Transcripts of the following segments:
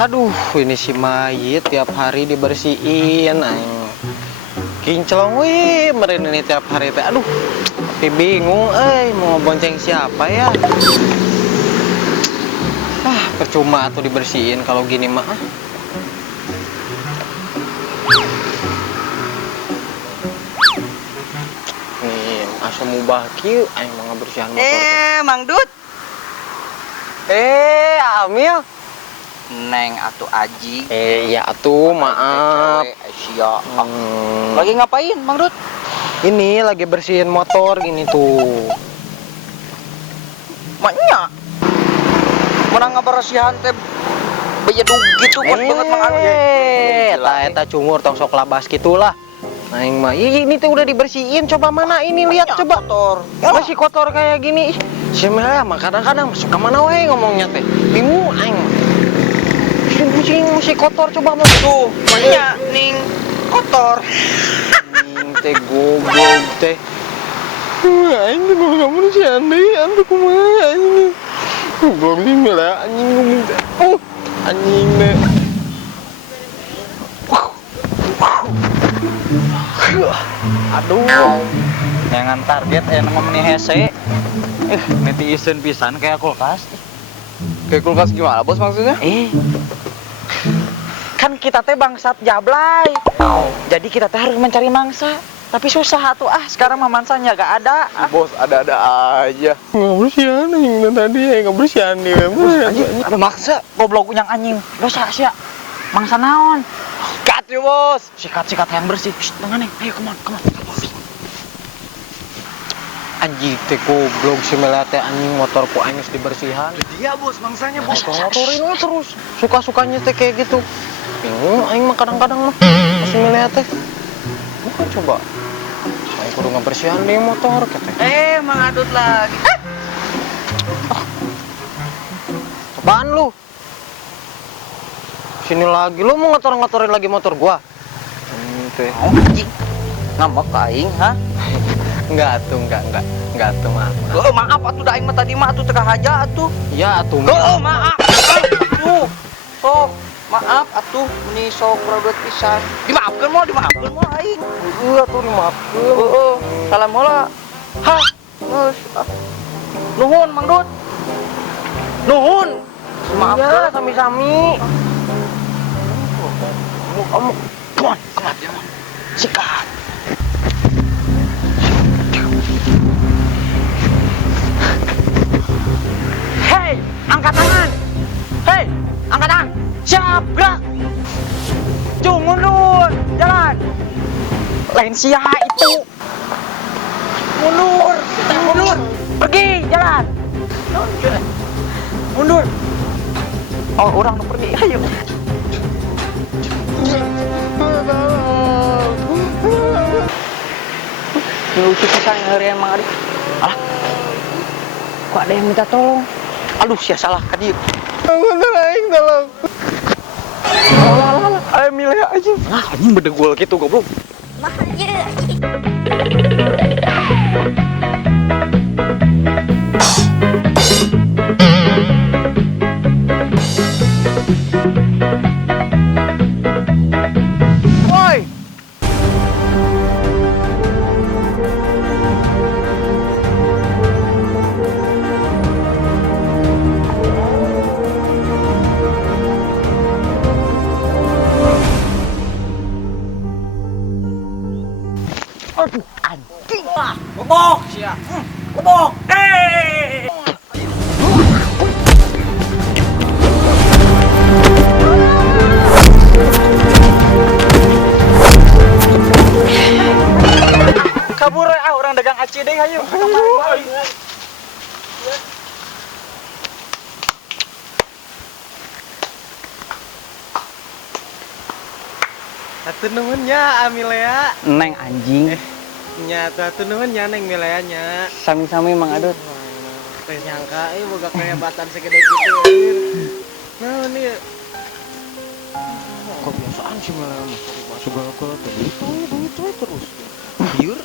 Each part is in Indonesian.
Aduh, ini si mayit tiap hari dibersihin. Kinclong wih, meren ini tiap hari teh. Aduh, tapi bingung, mau bonceng siapa ya? Percuma tuh dibersihin kalau gini mah. Nih, asal mubah kieu, aing mau ngabersihan motor. Mang Dut. Amil. Neng atuh Aji. Iya atuh, maaf. Asia. Lagi ngapain, Mang Dut? Ini lagi bersihin motor gini tuh. Maknya. Menang ngabersihan teh bejedug gitu buat banget Mang anu ya. Eta cumur tong sok labas gitulah. Aing mah, ini tuh udah dibersihin, coba mana ini lihat coba. Kotor. Masih kotor kayak gini. Sebenarnya mah kadang-kadang masuk ke mana we ngomongnya teh. Bingung aing. Musik kotor coba mah tuh. Maknya ning kotor. Teh goblok teh. Aing teh mau ngabersihan deui, atuh kumaha anjing. Goblok nih malah anjing ngomong teh. Anjing teh. Aduh. Jangan target nama meni hese. Netizen pisan kayak kulkas. Kayak kulkas gimana bos maksudnya? Kan kita teh bangsat jablay. Jadi kita teh harus mencari mangsa. Tapi susah tuh sekarang mah mangsanya gak ada. Bos ada-ada aja. Ngabersihan yang tadi ngabersihan nih. Ada mangsa goblok yang anjing. Dosa sia. Mangsa naon? Cut yuk bos. Sikat yang bersih. Dengan nih. Ayo come on. Anjing teh goblok si melate anjing motorku anjing dibersihan. Dia bos mangsanya bos. Motorin we terus. Suka-sukanya teh kayak gitu. Bingung aing mah kadang-kadang mah. Si melate. Bukan coba. Aing kudu ngabersihan deh motor katanya. Mang Adut lagi. Apaan lu? Sini lagi lu mau ngotor-ngotorin lagi motor gua. Teh. Anjing. Ngambek ka aing, ha? Enggak tuh maaf. Maaf atuh da aing mah tadi mah atuh teu kahaja atuh. Ya atuh. Maaf. Atuh. Sok, maaf atuh meni sok produk pisan. Dimaafkeun moal aing. Atuh dimaafkeun. Salam heula. Hah. Geus. Nuhun Mang Dut. Nuhun. Maafkeun sami-sami. Kamu. Come on. Sikat. Hei, angkat tangan. Siap, gerak. Mundur, jalan. Lain sia itu. Mundur. Pergi, jalan. Mundur. Oh, orang udah pergi. Ayo. Lucu pisan ngeureun Mang Adi. Kok ada yang minta tolong? Aduh, sia salah ka dieu. Aing tolong. Ayo milih aja. Anjing bedegul gitu goblok. Woi. Aduh, anjing lah. Bobok, sia. Bobok. Kabur orang dagang aci deh ayo. Atuh nuhunnya Amilea. Neng anjing. Nyata atuh nuhunnya Neng Milea nya. Sami-sami Mang Adut. Teu nyangka boga kehebatan segede kitu. Nah, ini kok biasaan sih Milea mah segala-gala duit terus. Biur.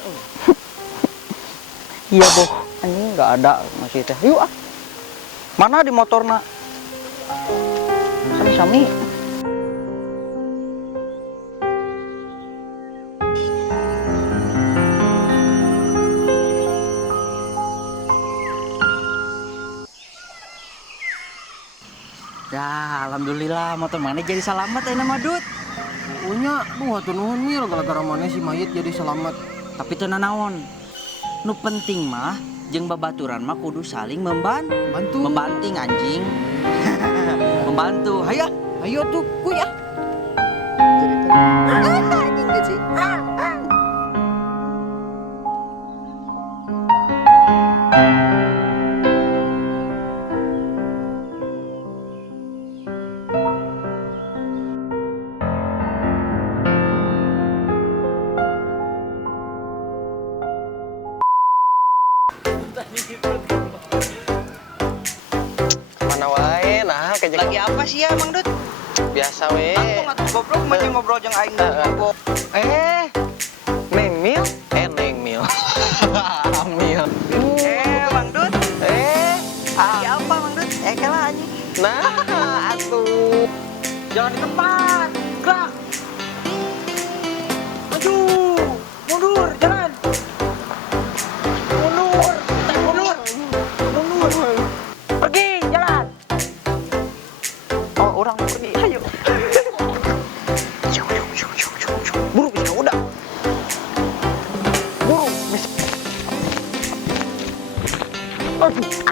Iya boh, anjing nggak ada masih teh. Yuk Mana di motorna? sami. Ya, alhamdulillah motor mana jadi selamat ya nama Dut. Punya, hatur nuhun Mil gara-gara mana si mayit jadi selamat. Tapi teu nanaon. Nu penting mah jeung babaturan mah kudu saling Bantu. membanting anjing. Membantu. Hayo. Ayo tuh, kuy ah. Cerita. Anjing gak sih? Mana wae nah kejeng. Lagi apa sih ya Mang Dut? Biasa we. Atuh goblok masih ngobrol jeung aing goblok. Neng Mil? Neng Mil. Mil. Mang Dut. Lagi apa Mang Dut? Kela anjing. Nah, atuh. Jangan di tempat. Gerak. Maju. Mundur, jalan. Mundur. Mundur. Mundur. Pergi, jalan. Oh, orang mau pergi. Ayo. Buru bisa udah. Buru bisa. Aduh.